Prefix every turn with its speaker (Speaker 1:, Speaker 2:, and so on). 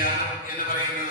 Speaker 1: ഈ എന്ന് പറയുന്നത്